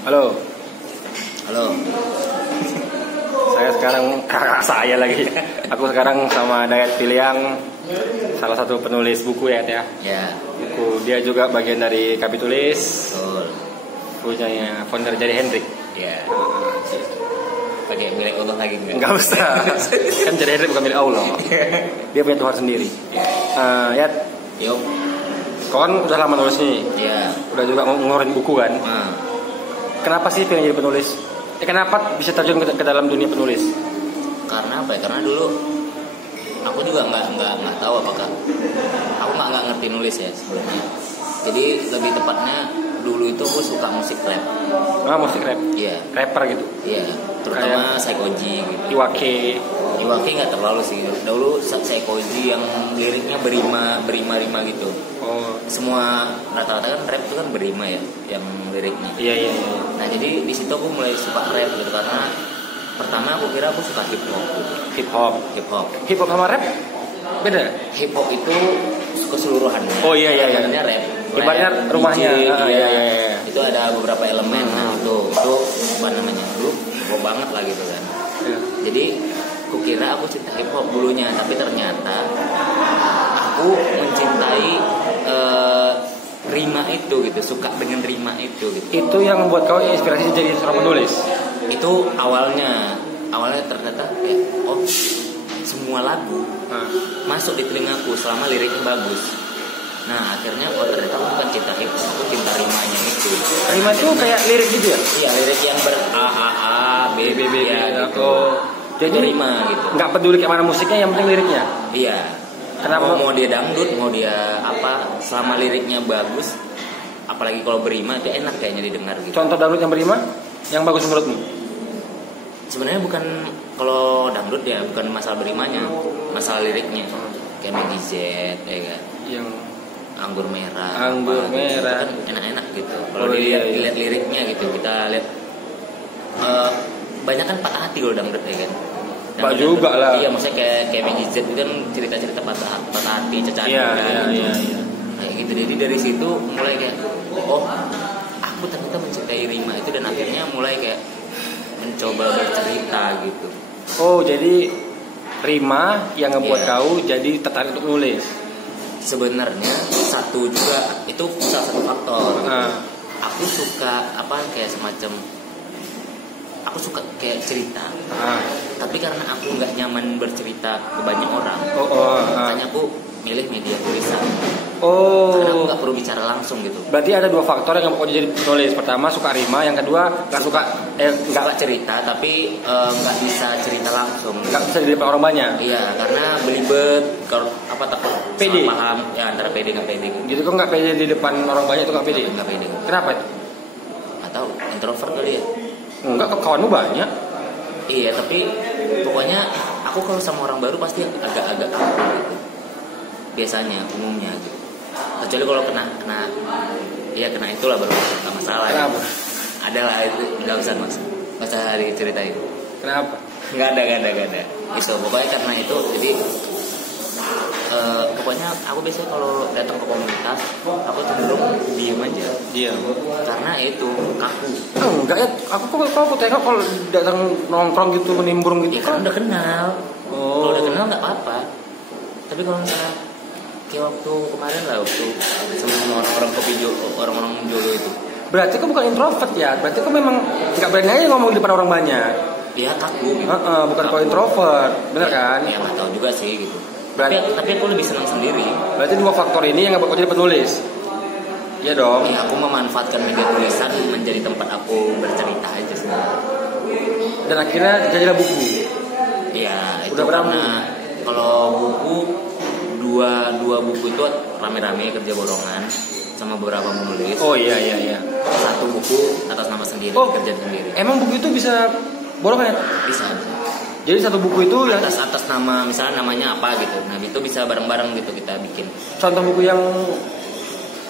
Halo. Halo. Saya sekarang saya lagi. Aku sekarang sama Dayat Piliang, salah satu penulis buku ya. Ya. Buku dia juga bagian dari Kapi Tulis. Betul. Punyanya founder jadi Hendrik. Ya. Pakai milik Allah lagi enggak? Enggak usah. Kan jadi Hendrik bukan milik Allah. Dia punya Tuhan sendiri. Ya. Yuk. Kau kan udah lama nulis nih. Iya. Udah juga mau ngeluarin buku kan? Kenapa sih pengen jadi penulis? Kenapa bisa terjun ke dalam dunia penulis? Karena apa ya? Karena dulu aku juga nggak tahu apakah aku nggak ngerti nulis ya sebelumnya. Jadi lebih tepatnya dulu itu aku suka musik rap. Musik rap? Iya. Rapper gitu? Iya. Terutama Saikoji gitu. Iwake nggak terlalu sih. Dulu Saikoji yang liriknya berima gitu. Oh. Semua rata-rata kan rap itu kan berima ya, yang liriknya. Iya. Nah jadi di situ aku mulai suka rap gitu karena pertama aku kira aku suka hip hop. Hip hop sama rap beda? Hip hop itu keseluruhannya. Oh iya. Namanya rap. Ibaratnya rumahnya. Iya. Itu ada beberapa elemen. Nah, itu apa namanya? Dulu hip banget lah gitu kan. Iya. Jadi aku kira aku cinta hip hop dulunya, tapi ternyata aku mencintai rima itu gitu, suka dengan rima itu gitu. Itu yang membuat kau inspirasi jadi seorang penulis? Itu awalnya ternyata semua lagu masuk di telingaku selama liriknya bagus. Nah akhirnya ternyata aku bukan cinta hip hop, aku cinta rimanya itu. Rima itu kayak lirik gitu ya? Iya, lirik yang ber a b ya gitu. Jadi rima gitu. Nggak peduli kayak mana musiknya, yang penting liriknya. Iya. Kenapa? Mau dia dangdut, mau dia apa, selama liriknya bagus, apalagi kalau berima itu enak kayaknya didengar gitu. Contoh dangdut yang berima, yang bagus menurutmu? Sebenarnya bukan, kalau dangdut ya bukan masalah berimanya, masalah liriknya. Kayak Meggy Z, ya kan. Yang Anggur Merah. Gitu. Kan enak-enak gitu. Kalau dilihat liriknya gitu, kita lihat banyak kan patah hati kalau dangdut ya kan. Pak juga lah. Iya, maksudnya kayak Meggy Z itu kan cerita-cerita patah hati, cacat. Iya. Kayak gitu. Jadi dari situ mulai kayak aku ternyata mencintai rima itu, dan akhirnya mulai kayak mencoba bercerita gitu. Oh, jadi rima yang ngebuat kau jadi tertarik untuk nulis. Sebenarnya satu juga itu salah satu faktor. Aku suka kayak semacam aku suka kayak cerita. Tapi karena aku nggak nyaman bercerita ke banyak orang, makanya aku milih media tulisan. Karena aku nggak perlu bicara langsung gitu. Berarti ada dua faktor yang membuat jadi penulis. Pertama suka rima, yang kedua nggak suka cerita, tapi nggak bisa cerita langsung. Nggak bisa di depan orang banyak. Iya, karena belibet, kalau takut pede. Salah paham ya, antara pede nggak pede. Jadi kok nggak pede di depan orang banyak itu nggak pede? Nggak pede. Kenapa itu? Atau introvert kali ya? Enggak, kawanmu banyak. Iya, tapi pokoknya aku kalau sama orang baru pasti agak-agak kaku gitu. Biasanya, umumnya gitu. Kecuali kalau kena itulah baru nggak masalah. Kenapa? Ya. Ada lah, itu nggak usah diceritain. Kenapa? Nggak ada. Itu pokoknya karena itu, jadi pokoknya aku biasanya kalau datang ke komunitas aku cenderung diem aja. Karena itu kaku. Enggak ya, aku tengok kalau datang nongkrong gitu menimbrung gitu. Ya kan udah kenal. Kalau udah kenal nggak apa-apa. Tapi kalau misalnya kayak waktu kemarin lah, waktu sama orang-orang Jolo itu. Berarti kau bukan introvert ya? Berarti kau memang nggak berani aja ngomong di depan orang banyak. Iya, kaku. Gitu. Bukan kau introvert, bener kan? Ya nggak tahu juga sih gitu. Tapi aku lebih senang sendiri. Berarti dua faktor ini yang nggak buat kau jadi penulis. Iya dong. Ya, aku memanfaatkan media tulisan menjadi tempat aku bercerita aja sebenarnya. Dan akhirnya jadilah buku. Iya, itu udah berapa? Karena kalau buku dua buku itu rame-rame kerja borongan sama beberapa penulis. Oh iya. Satu buku atas nama sendiri, kerja sendiri. Emang buku itu bisa borongan ya? Bisa. Jadi satu buku itu yang atas nama, misalnya namanya apa gitu. Nah, itu bisa bareng-bareng gitu kita bikin. Contoh buku yang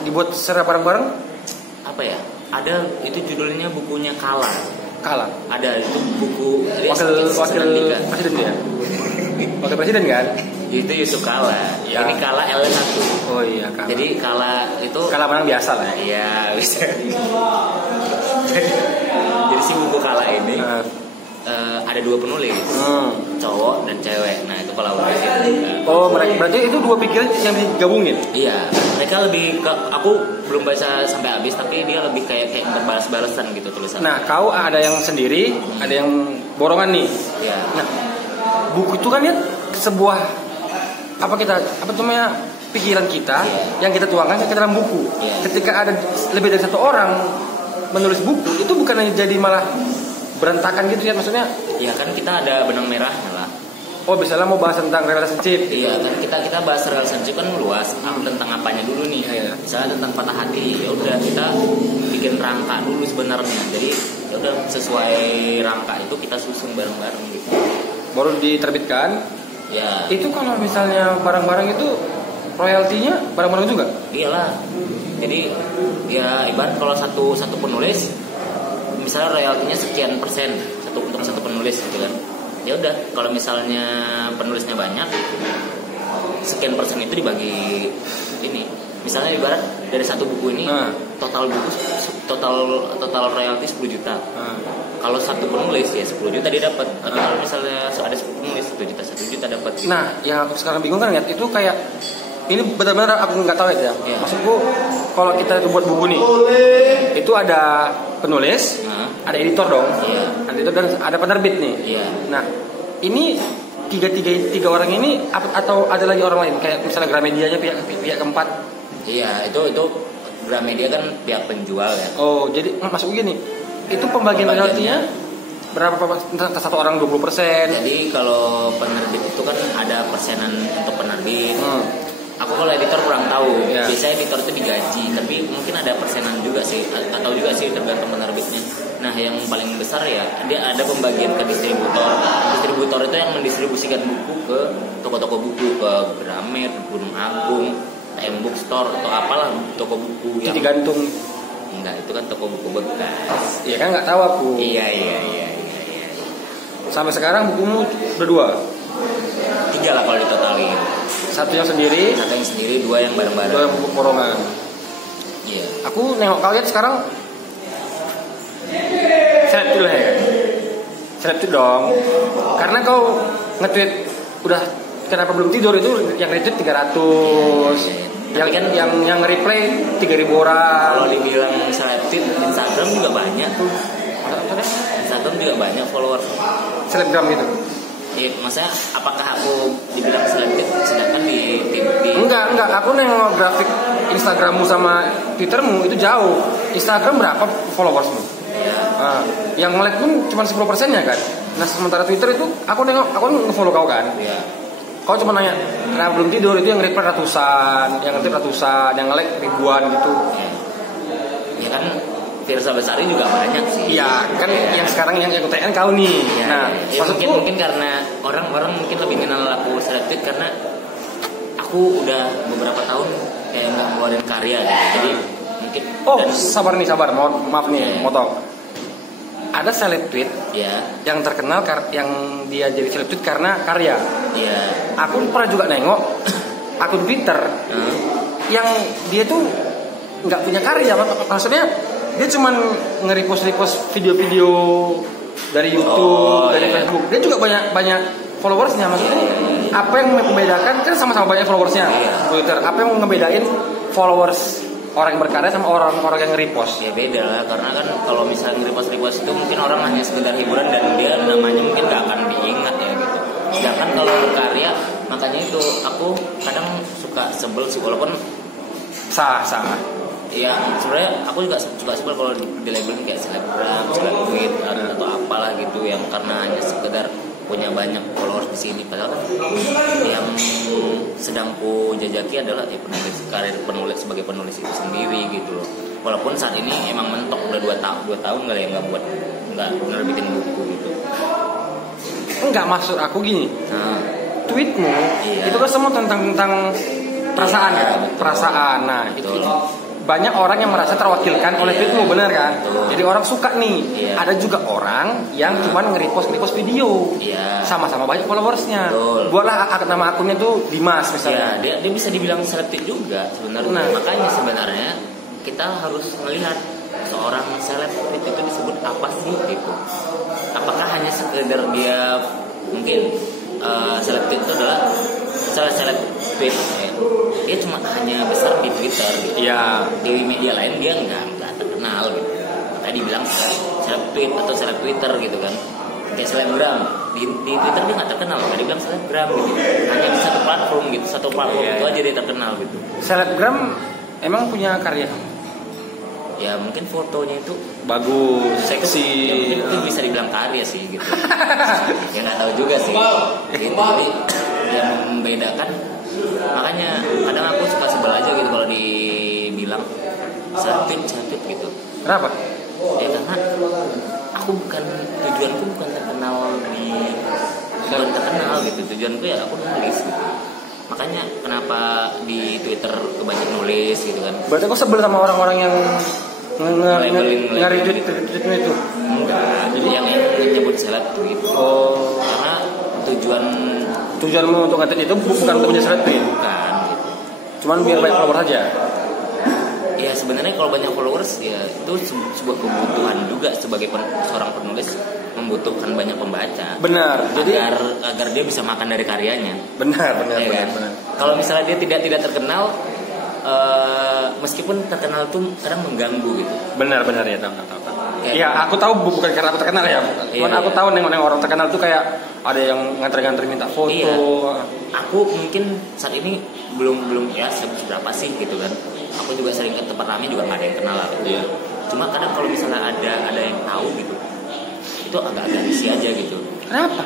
dibuat secara bareng-bareng apa ya? Ada, itu judulnya bukunya Kala. Ada, itu buku wakil presiden ya? Wakil presiden kan? Itu Yusuf Kala. Ya. Ini Kala L1. Oh iya, Kala. Jadi Kala itu Kala menang biasa lah. Iya, bisa. ada 2 penulis, cowok dan cewek. Nah itu kolaborasi. Oh berarti itu 2 pikiran yang digabungin? Iya, mereka lebih ke, aku belum baca sampai habis, tapi dia lebih kayak berbalas-balasan gitu tulisan. Nah kau ada yang sendiri, ada yang borongan nih. Iya. Nah buku itu kan ya sebuah apa namanya pikiran kita yang kita tuangkan ke dalam buku. Ketika ada lebih dari 1 orang menulis buku, itu bukan jadi malah berantakan gitu ya, maksudnya? Iya kan kita ada benang merahnya lah. Oh misalnya mau bahas tentang relationship. Iya kan kita bahas relationship kan luas. Aku tentang apanya dulu nih? Misalnya tentang patah hati, ya udah kita bikin rangka dulu sebenarnya. Jadi ya udah sesuai rangka itu kita susun bareng-bareng gitu. Baru diterbitkan. Ya. Itu kalau misalnya barang-barang itu royaltinya barang-barang juga? Iyalah. Jadi ya ibarat kalau satu penulis misalnya royaltinya sekian persen untuk satu penulis gitu kan. Ya udah kalau misalnya penulisnya banyak sekian persen itu dibagi ini. Misalnya ibarat dari satu buku ini total royalti 10 juta. Kalau satu penulis ya 10 juta dia dapat. Kalau misalnya ada 10 penulis 1 juta dapat. Nah, yang aku sekarang bingung kan itu kayak ini benar-benar aku nggak tahu ya. Maksudku kalau kita buat buku nih, itu ada penulis, ada editor dong, ada editor dan ada penerbit nih. Nah, ini tiga orang ini atau ada lagi orang lain kayak misalnya Gramedia-nya pihak keempat? Iya, itu Gramedia kan pihak penjual ya. Oh, jadi masuk gini. Itu pembagian royaltinya berapa entah satu orang 20%. Jadi kalau penerbit itu kan ada persenan untuk penerbit. Aku kalau editor kurang tahu. Biasanya editor itu digaji, tapi mungkin ada persenan juga sih, atau juga sih tergantung penerbitnya. Nah, yang paling besar ya dia ada pembagian ke distributor. Distributor itu yang mendistribusikan buku ke toko-toko buku, ke Gramet, Gunung Agung, TM Bookstore atau apalah toko buku yang gantung. Enggak, itu kan toko buku bekas. Iya kan nggak tahu aku. Iya. Sampai sekarang bukumu berdua? 3 lah kalau ditotalin. Satu yang sendiri, 2 yang bareng-bareng. 2 yang buku borongan. Iya. Aku nengok kalian sekarang seleb lah ya. Seleb dong. Karena kau nge-tweet udah kenapa belum tidur itu yang retweet 300. Yang nge-reply 3.000 orang. Kalau dibilang selebgram, Instagram juga banyak tuh. Instagram juga banyak followers. Selebgram gitu. Iya, maksudnya apakah aku dibilang selebgram sedangkan di Enggak, aku nengok grafik Instagrammu sama Twittermu itu jauh. Instagram berapa followersmu? Iya. Yang nge-like pun cuma 10%-nya kan. Nah, sementara Twitter itu aku nge-follow kau kan. Iya. Kau cuma nanya, kenapa belum tidur? Itu yang reply ratusan, yang nge-tweet ratusan, yang nge-like ribuan gitu. Ya kan Firsa Besari juga banyak sih. Iya, kan yang sekarang yang TN kau nih. Ya, nah, ya, mungkin karena orang mungkin lebih kenal aku selebgram karena aku udah beberapa tahun kayak nggak ngeluarin karya gitu. Jadi mungkin. Sabar. Maaf nih, motong. Ada seleb tweet yang terkenal yang dia jadi seleb tweet karena karya. Iya. Aku pernah juga nengok akun Twitter yang dia tuh nggak punya karya, maksudnya dia cuman nge-repost video-video dari YouTube, dari Facebook. Dia juga banyak followersnya, maksudnya apa yang membedakan kan sama-sama banyak followersnya Twitter. Apa yang ngebedain followers orang yang berkarya sama orang-orang yang nge-repost? Ya beda lah, karena kan kalau misalnya nge-repost itu mungkin orang hanya sekedar hiburan dan dia namanya mungkin gak akan diingat ya gitu. Sedangkan kalau berkarya, makanya itu aku kadang suka sebel sih walaupun sah. Ya sebenarnya aku juga suka sebel kalau di labelin kayak selebgram, selebtweet atau apalah gitu yang karena hanya sekedar punya banyak followers di sini, padahal kan yang sedang ku jajaki adalah karir penulis sebagai penulis itu sendiri gitu loh. Walaupun saat ini emang mentok udah 2 tahun kali ya nggak nerbitin buku gitu. Enggak, maksud aku gini. Tweetmu itu kan semua tentang perasaan kan? Perasaan. Nah, itu banyak orang yang merasa terwakilkan oleh tweetmu, benar kan? Jadi orang suka nih. Ada juga orang yang cuma nge-repost video. Sama-sama banyak followersnya. Buatlah nama akunnya tuh Dimas misalnya. Dia bisa dibilang selektif juga sebenarnya. Makanya sebenarnya kita harus melihat seorang seleb itu disebut apa sih gitu. Apakah hanya sekedar dia mungkin seleb tweet itu adalah seleb tweet ya. Dia cuma hanya besar di Twitter gitu. Iya. Di media lain dia nggak terkenal gitu. Tadi bilang seleb tweet atau seleb Twitter gitu kan. Kayak selebgram di Twitter dia nggak terkenal, makanya dia bilang selebgram gitu. Hanya di satu platform gitu, satu platform itu aja dia terkenal gitu. Selebgram emang punya karya? Ya mungkin fotonya itu bagus, seksi. Ya, mungkin bisa dibilang karya sih gitu. Ya nggak tahu juga sih. Gitu. Jadi yang membedakan, makanya kadang aku suka sebel aja gitu kalau dibilang seleb gitu. Kenapa? Ya karena tujuanku bukan terkenal gitu. Tujuanku ya aku nulis gitu. Makanya kenapa di Twitter kebanyakan nulis gitu kan. Berarti kok sebel sama orang-orang yang nge-retweet itu? Enggak, jadi yang nyebut seleb gitu. Oh. Karena tujuanmu untuk nge-tweet itu bukan untuk menjadi seleb tweet? Bukan gitu. Cuman biar banyak follower saja? Ya sebenarnya kalau banyak followers ya itu sebuah kebutuhan juga sebagai seorang penulis, membutuhkan banyak pembaca. Benar. Jadi agar dia bisa makan dari karyanya. Benar. Kalau misalnya dia tidak terkenal, meskipun terkenal tuh kadang mengganggu gitu. Benar ya, tahu. Ya aku tahu bukan karena aku terkenal ya. Cuman aku tahu nengok orang terkenal tuh kayak ada yang nganter minta foto. Iya. Aku mungkin saat ini belum ya seberapa sih gitu kan. Aku juga sering ke tempat ramai juga nggak ada yang kenal lah. Gitu. Iya. Cuma kadang kalau misalnya ada yang tahu gitu, itu agak risih aja gitu. Kenapa?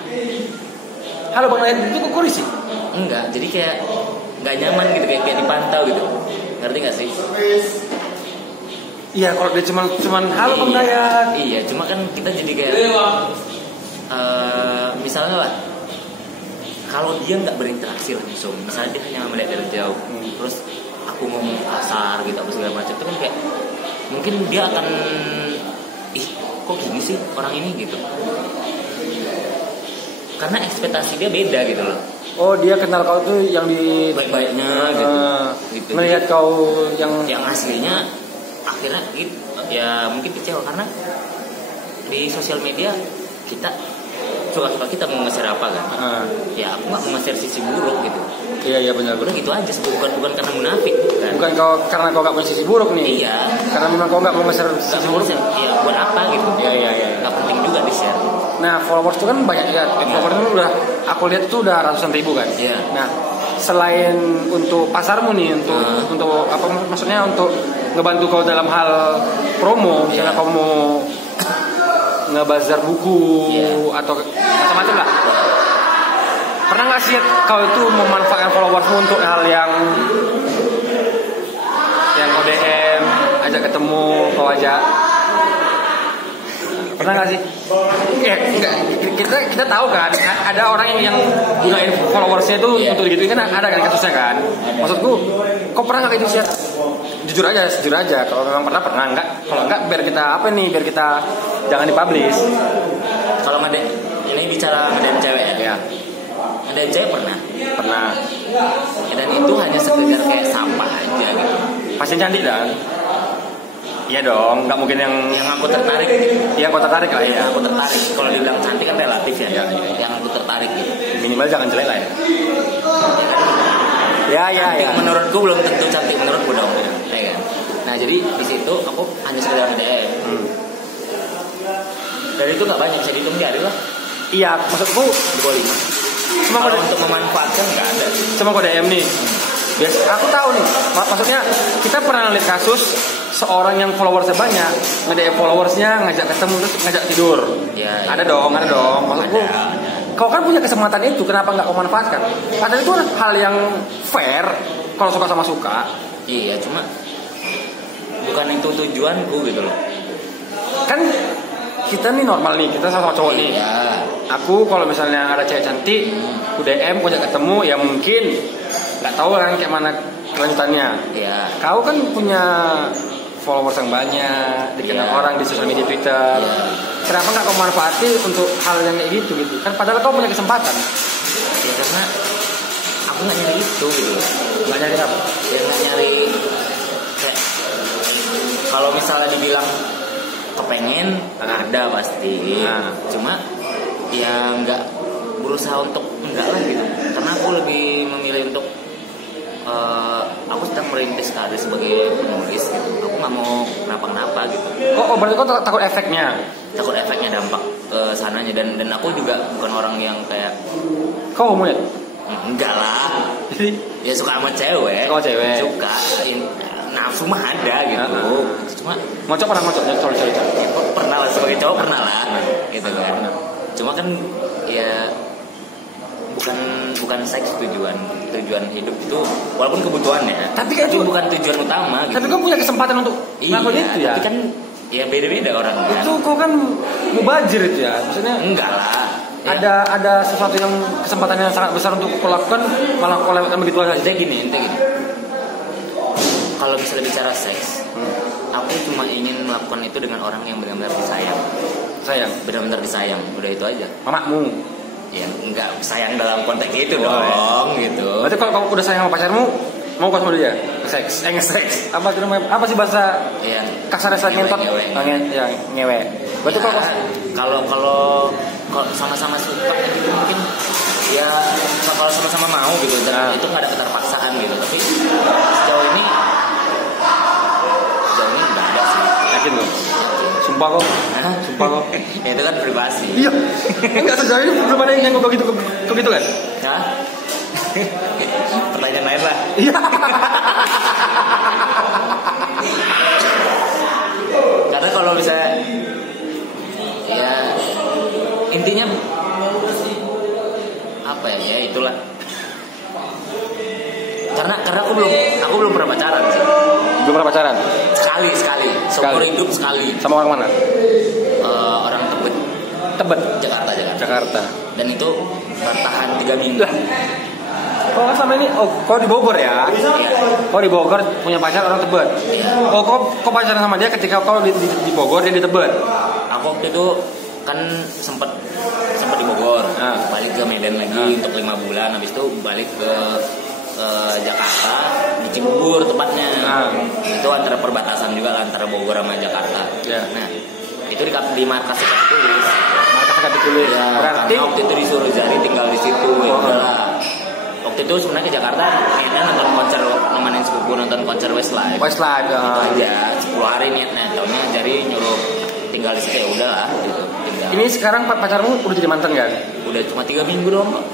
Halo Bang Nayat, itu kok risih? Enggak, jadi kayak nggak nyaman gitu, kayak dipantau gitu. Ngerti nggak sih? Iya, kalau dia cuman halo Bang Nayat. Iya, cuma kan kita jadi kayak misalnya lah, kalau dia nggak berinteraksi langsung, misalnya dia hanya melihat dari jauh, terus aku ngomong kasar gitu apa segala macam, itu kan kayak mungkin dia akan kok gini sih orang ini gitu, karena ekspektasi dia beda gitu loh. Oh, dia kenal kau tuh yang di baik-baiknya gitu. Melihat kau yang aslinya akhirnya gitu, ya mungkin kecewa karena di sosial media kita suka kita mau nge-share apa kan. Ya aku nggak mau nge-share sisi buruk gitu. Iya benar. Udah gitu aja, bukan karena munafik kan. Bukan karena kau nggak punya sisi buruk nih. Iya. Karena memang kau nggak mau nge-share sisi buruk. Iya, buat apa gitu. Iya. Nggak penting juga di-share. Nah, followers itu kan banyak ya. Followers itu udah aku lihat itu udah ratusan ribu kan. Iya. Nah, selain untuk pasarmu nih, untuk apa maksudnya untuk ngebantu kau dalam hal promo, misalnya kau mau ngebazar buku atau macam-macam lah. Pernah nggak sih kau itu memanfaatkan followersmu untuk hal yang kau DM, ajak ketemu, kau ajak? Pernah nggak sih? Kita tahu kan, ada orang yang gunain followersnya itu untuk gitu kan, ada kan kasusnya kan. Maksudku, kau pernah nggak itu sih? Jujur aja. Kalau memang pernah enggak? Kalau enggak, biar kita jangan dipublish. Kalau ini bicara ngedem cewek ya. Ngedem cewek pernah. Dan itu hanya sekedar kayak sampah aja gitu. Pasti cantik dan. Iya dong, nggak mungkin yang aku tertarik gitu. Yang aku tertarik lah ya. Yang aku tertarik. Kalau dibilang cantik kan relatif ya. Yang aku tertarik gitu. Minimal jangan jelek lah ya. Ya. Menurutku belum tentu cantik menurutku dong. Ya kan. Nah jadi di situ aku hanya sekedar DM. Dari itu nggak banyak, bisa dihitung jari lah. Iya, maksudku di bawah 5. Cuma kalau untuk memanfaatkan nggak ada. Cuma kode DM nih. Biasa, aku tahu nih. Maksudnya kita pernah lihat kasus seorang yang followersnya banyak, nge-DM followersnya, ngajak ketemu terus ngajak tidur. Ya. Ada dong. Maksudku, kau kan punya kesempatan itu, kenapa nggak kau manfaatkan? Padahal itu hal yang fair. Kalau suka sama suka. Iya, cuma bukan itu tujuanku gitu loh. Kan kita nih normal nih, kita sama cowok nih. Aku kalau misalnya ada cewek cantik, aku DM, aku ajak ketemu, ya mungkin nggak tahu kan kayak mana kelanjutannya. Iya. Kau kan punya followers yang banyak, dikenal orang di sosial media Twitter. Kenapa nggak kau manfaati untuk hal yang kayak gitu? Kan padahal kau punya kesempatan. Ya karena aku nggak nyari itu gitu. Nggak nyari apa? Ya nggak nyari kayak kalau misalnya dibilang kepengen ada pasti. Cuma ya nggak berusaha untuk enggak lah gitu, karena aku lebih memilih untuk aku sedang merintis karir sebagai penulis gitu. Aku nggak mau kenapa-kenapa gitu. Oh berarti kau takut efeknya? Takut efeknya, dampak ke sananya, dan aku juga bukan orang yang kayak. Kau homo ya? Enggak lah. Ya suka sama cewek. Kau cewek? Suka. Nafsu mah ada gitu. Cuma ngocok pernah ngocok? Ya, pernah lah, sebagai cowok pernah lah. Gitu kan. Cuma kan ya bukan seks tujuan hidup itu, walaupun kebutuhan ya. Tapi itu bukan tujuan utama gitu. Tapi kau punya kesempatan untuk melakukan itu ya. Tapi kan ya beda-beda orang kan. Itu kau kan mubazir itu ya. Maksudnya enggak lah. Ya. Ada sesuatu yang kesempatan yang sangat besar untuk kau lakukan, malah kau lewatkan begitu saja. Intinya gini. Kalau misalnya bicara seks, aku cuma ingin melakukan itu dengan orang yang benar-benar disayang. Benar-benar disayang, udah itu aja. Mamamu? Ya enggak sayang dalam konteks itu dong, gitu. Berarti kalau kamu udah sayang sama pacarmu, mau kau sama dia? Seks. Apa sih bahasa kasarnya saat ngentot? Ngewe. Berarti kalau sama-sama suka itu mungkin ya, kalau sama-sama mau gitu, dan itu nggak ada keterpaksaan gitu. Tapi sejauh ini nggak ada sih. Yakin lo? Sumpah kok. Ya, itu kan privasi. Iya. Enggak, sejauh ini belum ada yang kok gitu kan? Hah? Pertanyaan lain lah. Iya. Karena kalau misalnya ya intinya apa ya itulah. Karena aku belum pernah pacaran sih. Belum pernah pacaran? Sekali. Seumur hidup sekali. Sama orang mana? Orang Tebet. Jakarta. Dan itu bertahan 3 minggu. Oh sama ini, kau di Bogor ya? Iya. Kau di Bogor punya pacar orang Tebet. Iya. Oh kau pacaran sama dia ketika kau di Bogor, dia di Tebet. Aku waktu itu kan sempat di Bogor, balik ke Medan lagi untuk 5 bulan, habis itu balik ke Jakarta, di Cibubur tepatnya. Itu antara perbatasan juga antara Bogor sama Jakarta. Nah itu di markas Kapitulis. Ya, berarti waktu itu disuruh Zari tinggal di situ. Waktu itu sebenarnya ke Jakarta nonton konser, nemenin sepupu nonton konser Westlife. Itu aja 10 hari niatnya, tahunnya Zari nyuruh tinggal di situ, ya udahlah gitu. Ini sekarang pacarmu udah jadi mantan kan? Udah cuma 3 minggu doang kok.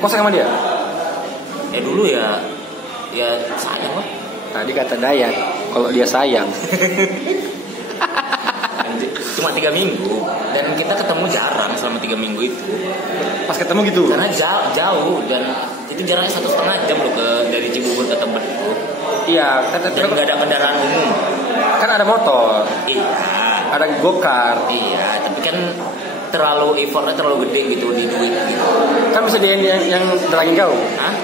Kau sayang sama dia? Ya dulu ya sayang lah. Tadi kata Dayan kalau dia sayang. Cuma 3 minggu, dan kita ketemu jarang selama 3 minggu itu. Pas ketemu gitu? Karena jauh, dan itu jaraknya 1,5 jam loh dari Cibubur ke Tebet itu. Iya. Dan nggak ada kendaraan umum. Kan ada motor. Iya. Ada gokar. Iya, tapi kan effortnya terlalu gede gitu di duit gitu. Kan bisa dia yang delangin kau.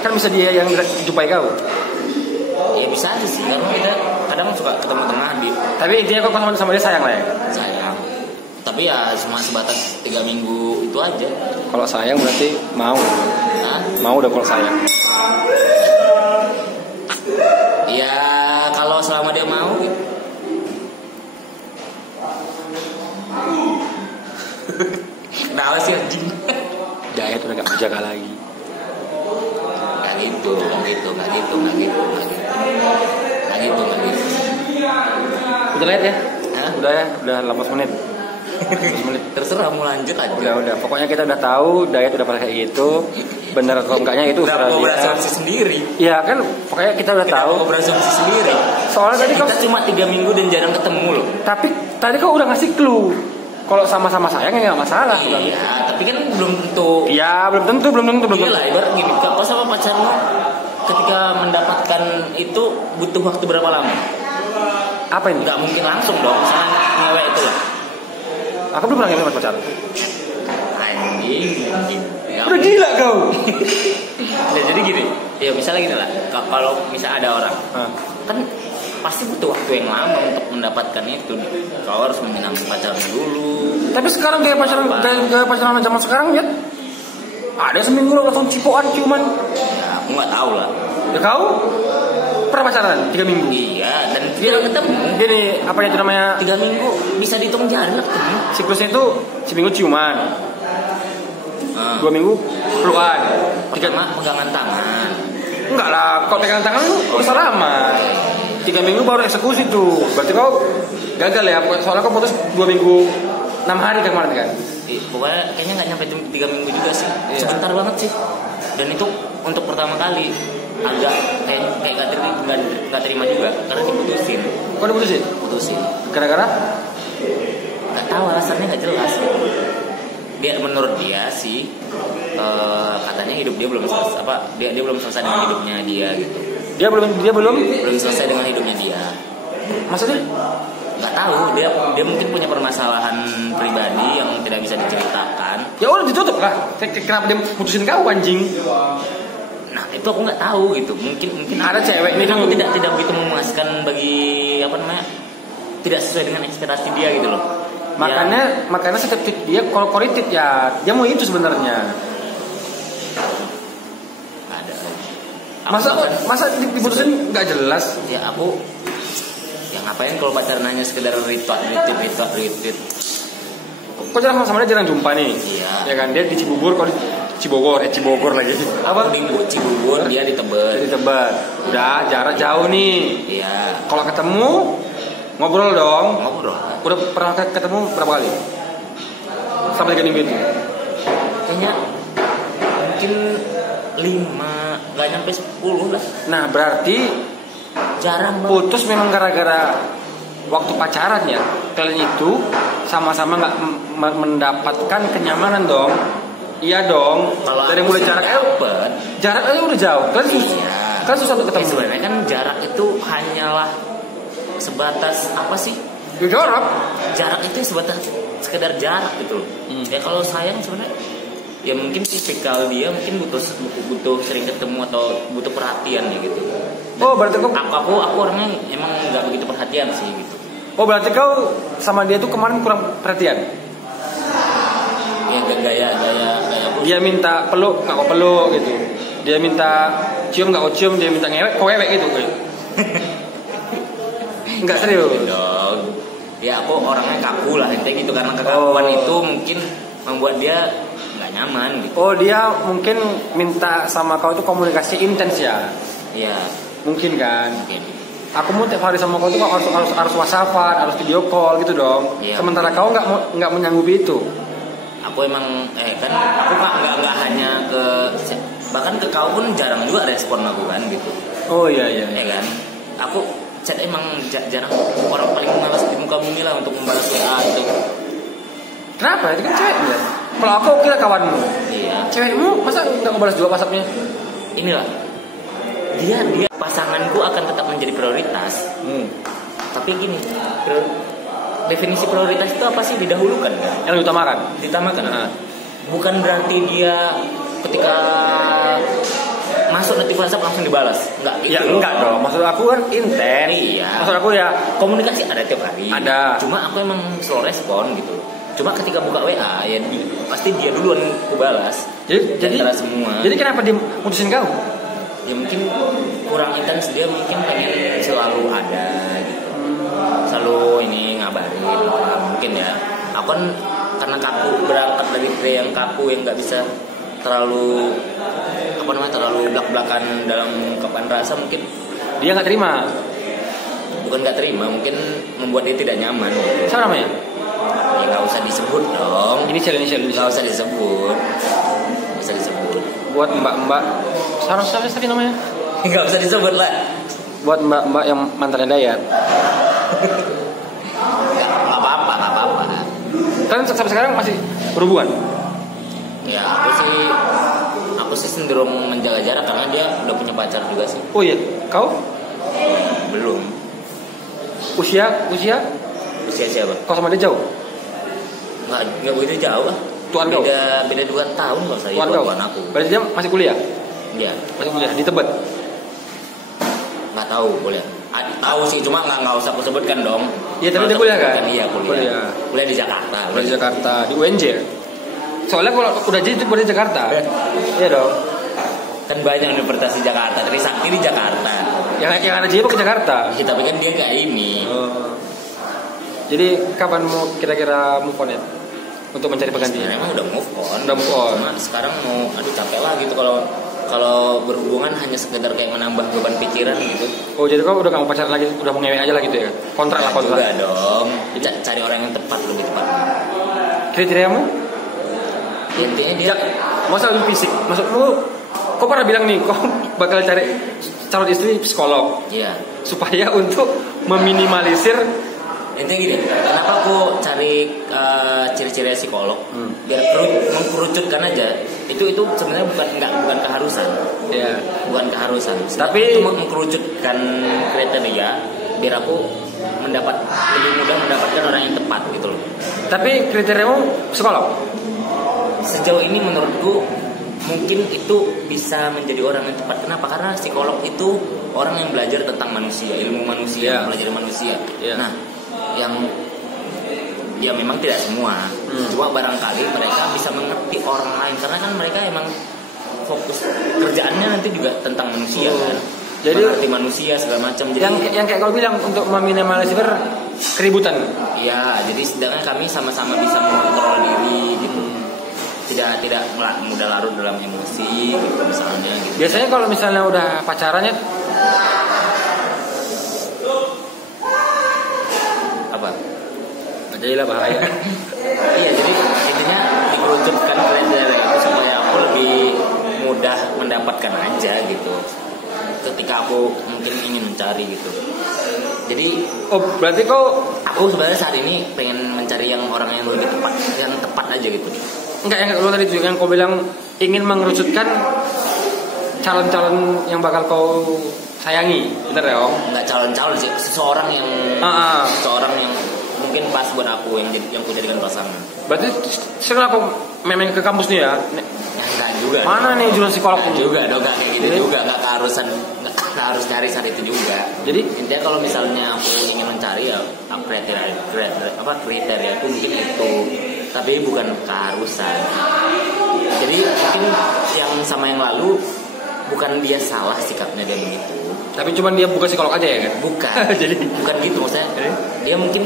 Kan bisa dia yang jumpai kau. Ya bisa aja sih, karena kita kadang suka ketemu tengah di. Tapi intinya kau sama dia sayang lah ya? Sayang. Tapi ya cuma sebatas 3 minggu itu aja. Kalau sayang berarti mau. Mau udah kalau sayang. Ya kalau selama dia mau gitu. Kenapa sih anjing? Dayat udah gak berjaga lagi. Gak gitu. Udah lihat ya? Udah ya, udah 18 menit. Terserah mau lanjut aja. Udah. Pokoknya kita udah tahu Dayat udah pernah kayak gitu. Bener atau enggaknya itu udah mau berasumsi sendiri. Iya kan, pokoknya kita udah tahu. Mau berasumsi sendiri. Soalnya tadi kita cuma 3 minggu dan jarang ketemu loh. Tapi tadi kau udah ngasih clue. Kalau sama-sama sayang ya nggak masalah. Iya, tapi kan belum tentu. Iya, belum tentu. Iya lah, ibarat gini, kalau sama pacarmu ketika mendapatkan itu butuh waktu berapa lama? Apa ini? Nggak mungkin langsung dong, misalnya ngewe itu lah. Aku belum pernah ngewe sama pacar. Anjing. Udah gila kau. Ya, jadi gini, ya misalnya gini lah, kalau misalnya ada orang, kan pasti butuh waktu yang lama untuk mendapatkan itu. Kau harus menyenangkan pacarnya dulu. Tapi sekarang kayak pacaran zaman sekarang ya, ada seminggu langsung cipokan ciuman. Ya, aku nggak tahu lah. Ya kau pernah pacaran 3 minggu? Iya, dan dia ketemu. Gini, apa itu namanya? 3 minggu bisa dihitung jari lah ketemu. Siklusnya itu seminggu ciuman, 2 minggu pelukan. Pertama pegangan tangan. Enggak lah, kalau pegangan tangan lu usah lama. 3 minggu baru eksekusi tuh. Berarti kau gagal ya. Soalnya kau putus 2 minggu 6 hari kemarin kan. Pokoknya kayaknya nggak nyampe 3 minggu juga sih. Iya. Sebentar banget sih. Dan itu untuk pertama kali agak kayak nggak terima juga karena diputusin. Kau diputusin? Putusin. Gara-gara? Nggak tahu alasannya nggak jelas. Dia menurut dia sih katanya hidup dia belum selesai dia belum selesai dengan hidupnya dia gitu. Dia belum selesai dengan hidupnya dia. Maksudnya? Nggak tahu, dia mungkin punya permasalahan pribadi yang tidak bisa diceritakan. Ya udah ditutup lah. Kenapa dia putusin kau anjing? Nah itu aku nggak tahu gitu. Mungkin ada cewek ini kan tidak begitu memuaskan bagi tidak sesuai dengan ekspektasi dia gitu loh. Makanya setiap tweet dia kalau politik ya dia mau itu sebenarnya. Ada. Masa diputusin nggak jelas? Ya aku ngapain kalau pacar nanya sekedar retweet. Kok sama dia jarang jumpa nih? Iya. Ya kan dia di Cibubur, kalau di Cibogor lagi. Apa? Di Cibubur dia di Tebet. Udah jarak jauh nih. Iya. Kalau ketemu ngobrol dong. Udah pernah ketemu berapa kali? Sampai 3 minggu itu? Kayaknya mungkin 5, nggak nyampe 10 lah. Nah berarti jarang putus memang gara-gara waktu pacaran ya. Kalian itu sama-sama nggak mendapatkan kenyamanan dong. Iya dong. Kalau dari mulai jarak aja udah jauh. Kan susah untuk ketemu. Sebenarnya kan jarak itu hanyalah sebatas apa sih? Jarak itu sebatas sekedar jarak gitu loh. Ya kalau sayang sebenarnya ya mungkin tipikal dia mungkin butuh sering ketemu atau butuh perhatian ya gitu. Dan berarti aku orangnya emang nggak begitu perhatian sih gitu. Berarti kau sama dia tuh kemarin kurang perhatian? Ya gaya dia minta peluk nggak kau peluk gitu. Dia minta cium nggak kau cium. Dia minta ngewek kau ngewek gitu. Nggak serius dong. Ya aku orangnya kaku lah intinya gitu karena kekakuan itu mungkin membuat dia nggak nyaman gitu. Dia mungkin minta sama kau itu komunikasi intens ya? Iya. Mungkin kan. Aku mau tiap hari sama kau itu harus WhatsAppan, harus video call gitu dong. Iya. Sementara kau nggak menyanggupi itu. Aku emang aku nggak hanya bahkan ke kau pun jarang juga respon aku kan gitu. Oh iya. Ya kan. Aku chat emang jarang, orang paling malas di muka bumi lah untuk membalas WA itu. Kenapa? Itu kan cewek ya. Kalau aku kira kawanmu. Iya. Cewekmu masa nggak ngebalas juga WhatsAppnya? Inilah. Dia pasanganku akan tetap menjadi prioritas. Tapi gini, definisi prioritas itu apa sih? Didahulukan kan? Yang diutamakan. Bukan berarti dia ketika masuk notif WhatsApp langsung dibalas. Enggak gitu. Ya enggak dong. Maksud aku kan intens. Iya. Maksud aku ya komunikasi ada tiap hari. Ada. Cuma aku emang slow respon gitu. Cuma ketika buka WA ya pasti dia duluan aku balas. Jadi semua. Jadi kenapa dia putusin kau? Ya mungkin kurang intens, dia mungkin pengen selalu ada gitu. Selalu ngabarin mungkin ya. Aku kan karena kaku, berangkat dari yang kaku yang nggak bisa terlalu belak-belakan dalam ungkapan rasa, mungkin dia nggak terima. Bukan nggak terima, mungkin membuat dia tidak nyaman gitu. Siapa namanya? Ya nggak usah disebut dong. Inisial. Nggak usah disebut. Buat mbak-mbak, siapa tadi namanya? Nggak usah disebut lah. Buat mbak-mbak yang mantannya Dayat. Nggak apa-apa. Kalian sampai sekarang masih berhubungan? Ya aku sih cenderung menjaga jarak karena dia udah punya pacar juga sih. Oh iya, kau? Belum. Usia siapa? Kau sama dia jauh? Nggak begitu jauh lah. Tuan kau? Beda 2 tahun kalau saya. Tuan aku. Berarti dia masih kuliah? Iya. Masih kuliah di Tebet? Nggak tahu kuliah. Tahu sih, cuma nggak usah aku sebutkan dong. Iya, tapi dia kuliah kan? Iya, kuliah di Jakarta. Kuliah di Jakarta, di UNJ. Soalnya kalau udah jadi itu kuliah di Jakarta. Iya dong. Kan banyak universitas di Jakarta, Trisakti di Jakarta. Yang ada JIPO ke Jakarta. Ya, tapi kan dia kayak ini. Jadi kapan mau kira-kira move on ya? untuk mencari penggantinya. Emang udah move on. Udah move on. Cuma sekarang mau capek lah gitu kalau berhubungan hanya sekedar kayak menambah beban pikiran gitu. Oh jadi kau udah gak mau pacaran lagi, udah mau ngewek aja lah gitu ya? Kontrak lah kontrak. Juga dong. Cari orang yang tepat, lebih tepat. Kriteriamu? Intinya dia masa lebih fisik. Maksud lu, kau pernah bilang nih, kau bakal cari calon istri psikolog. Iya. Supaya untuk meminimalisir. Intinya gini, kenapa aku cari ciri-ciri psikolog? Biar mengkerucutkan aja. Itu sebenarnya bukan keharusan. Iya. Bukan keharusan. Tapi itu mengkerucutkan kriteria biar aku lebih mudah mendapatkan orang yang tepat gitu loh. Tapi kriteriamu psikolog? Sejauh ini menurutku mungkin itu bisa menjadi orang yang tepat. Kenapa? Karena psikolog itu orang yang belajar tentang manusia, ilmu manusia, mempelajari manusia. Nah, yang ya memang tidak semua, cuma barangkali mereka bisa mengerti orang lain karena kan mereka emang fokus kerjaannya nanti juga tentang manusia kan. Jadi mengerti manusia segala macam. Jadi yang kayak kau bilang untuk meminimalisir keributan. Iya, jadi sedangkan kami sama-sama bisa mengontrol diri gitu. Tidak mudah larut dalam emosi gitu misalnya gitu. Biasanya kalau misalnya udah pacarannya apa? Jadilah bahaya. Iya, jadi intinya dikerucutkan kriteria itu supaya aku lebih mudah mendapatkan aja gitu. Ketika aku mungkin ingin mencari gitu. Jadi berarti aku sebenarnya saat ini pengen mencari orang yang lebih tepat aja gitu. Enggak, yang lo tadi yang kau bilang ingin mengerucutkan calon-calon yang bakal kau sayangi, bener ya Om? Enggak calon-calon sih, seseorang yang mungkin pas buat aku yang aku jadikan pasangan. Berarti sekarang aku main ke kampus nih ya? Enggak juga. Mana nih jurusan psikolog? Juga dong, enggak kayak gitu juga, enggak keharusan, enggak harus cari saat itu juga. Jadi intinya kalau misalnya aku ingin mencari ya kriteria itu mungkin itu, tapi bukan keharusan. Jadi mungkin yang sama yang lalu bukan dia salah sikapnya dia begitu, tapi cuman dia bukan psikolog aja ya kan? Bukan. Jadi bukan gitu maksudnya. Dia mungkin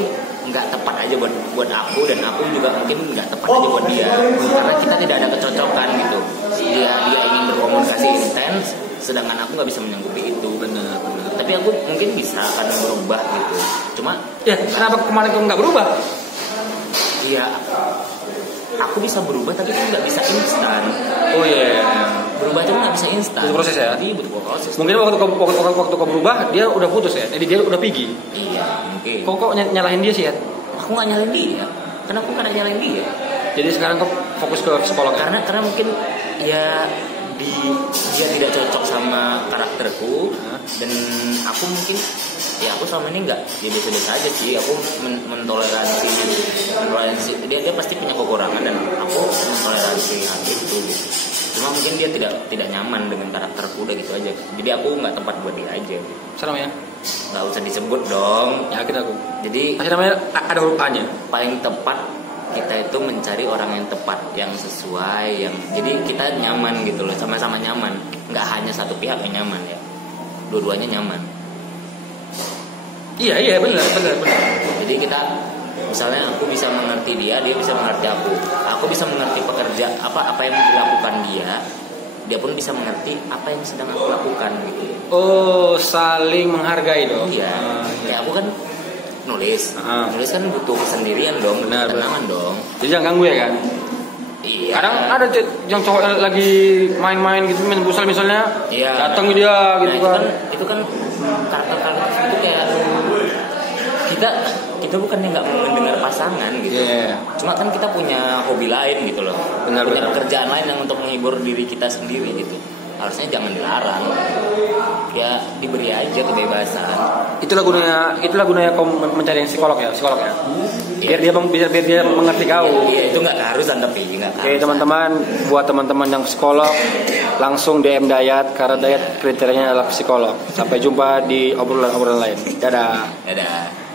nggak tepat aja buat aku, dan aku juga mungkin nggak tepat aja buat dia karena kita tidak ada kecocokan gitu. Dia ingin berkomunikasi intens, sedangkan aku nggak bisa menyanggupi itu. Benar. Tapi aku mungkin bisa akan berubah gitu. Cuma ya kenapa kemarin kamu nggak berubah? Iya, aku bisa berubah tapi itu nggak bisa instan. Oh iya. Berubah itu nggak bisa instan. Butuh proses ya? Iya, butuh proses. Mungkin waktu kau berubah dia udah putus ya, jadi dia udah pergi. Iya, mungkin. Kok nyalahin dia sih ya? Aku nggak nyalahin dia. Karena aku nggak nyalahin dia. Jadi sekarang kau fokus ke psikolog. Karena mungkin ya dia tidak cocok sama karakterku, dan aku mungkin ya aku selama ini nggak ya biasa-biasa aja sih. Aku mentoleransi dia pasti punya kekurangan dan aku mentoleransi hal itu. Cuma mungkin dia tidak nyaman dengan karakterku, udah gitu aja. Jadi aku nggak tepat buat dia aja. Siapa namanya? Nggak usah disebut dong. Yakin aku. Jadi pasti namanya ada huruf A-nya. Paling tepat kita itu mencari orang yang tepat, yang sesuai, yang jadi kita nyaman gitu loh, sama-sama nyaman. Nggak hanya satu pihak yang nyaman ya, dua-duanya nyaman. Iya benar. Jadi kita misalnya aku bisa mengerti dia bisa mengerti aku. Aku bisa mengerti apa yang dilakukan dia pun bisa mengerti apa yang sedang aku lakukan gitu. Oh, saling menghargai dong. Iya. Ya aku kan nulis kan butuh kesendirian dong, ketenangan dong. Jadi jangan ganggu ya kan? Iya. Kadang ada yang cowok lagi main-main gitu, main futsal misalnya, datang dia gitu kan. Itu kan karakter itu kayak kita bukannya nggak mendengar pasangan gitu. Cuma kan kita punya hobi lain gitu loh. Punya pekerjaan lain yang untuk menghibur diri kita sendiri gitu. Harusnya jangan dilarang. Ya diberi aja kebebasan. Itulah gunanya kau mencari psikolog ya. Biar dia mengerti kau. Iya, itu nggak keharusan tapi nggak keharusan. Oke teman-teman, buat teman-teman yang psikolog langsung DM Dayat karena Dayat kriterianya adalah psikolog. Sampai jumpa di obrolan lain. Dadah.